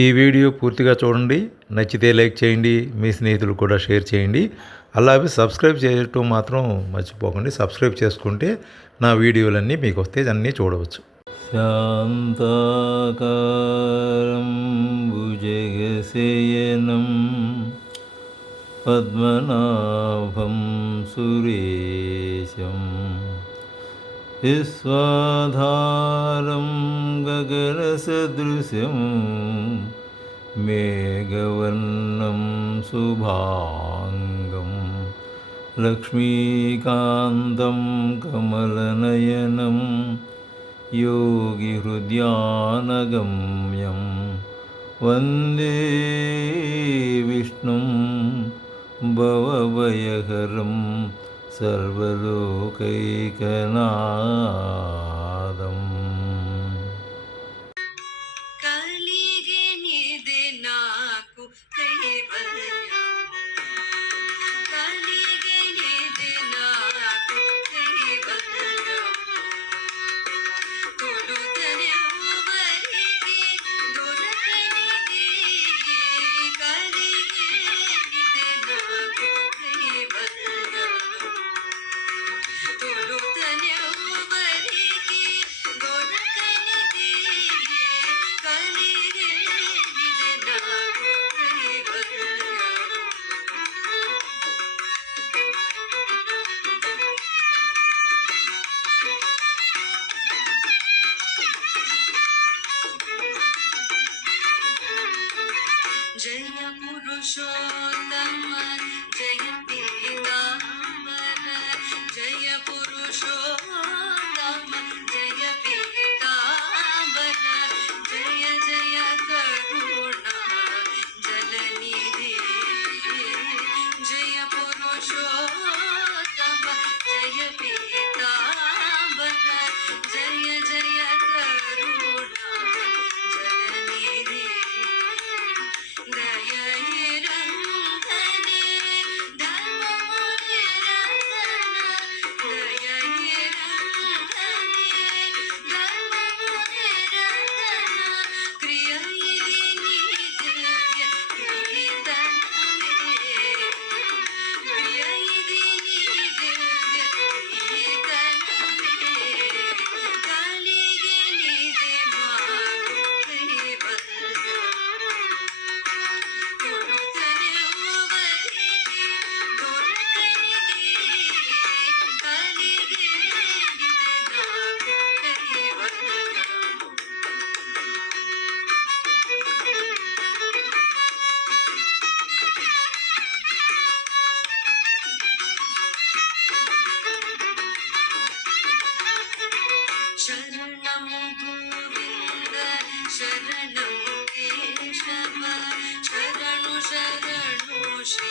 ఈ వీడియో పూర్తిగా చూడండి, నచ్చితే లైక్ చేయండి, మీ స్నేహితులు కూడా షేర్ చేయండి. అలాగే సబ్స్క్రైబ్ చేయటం మాత్రం మర్చిపోకండి. సబ్స్క్రైబ్ చేసుకుంటే నా వీడియోలన్నీ మీకు వస్తే అన్నీ చూడవచ్చు. శాంతాకారం భుజగశయనం పద్మనాభం సురేశం విశ్వాధారం గగనసదృశం మేఘవర్ణం శుభాంగం లక్ష్మీకాంతం కమలనయనం योगिहृद्यानगम्यं वन्दे विष्णुं भवभयहरं सर्वलोकैकनाथम्। जय पुरुषोत्तम जय पीताम्बर जय पुरुषोत्तम जय पीताम्बर जय जय करुणा जलनिधि जय पुरुषोत्तम जय पीताम्बर जय जय करुणा जलनिधि शरणं गोविन्द शरणं केशव शरणु शरणु श्री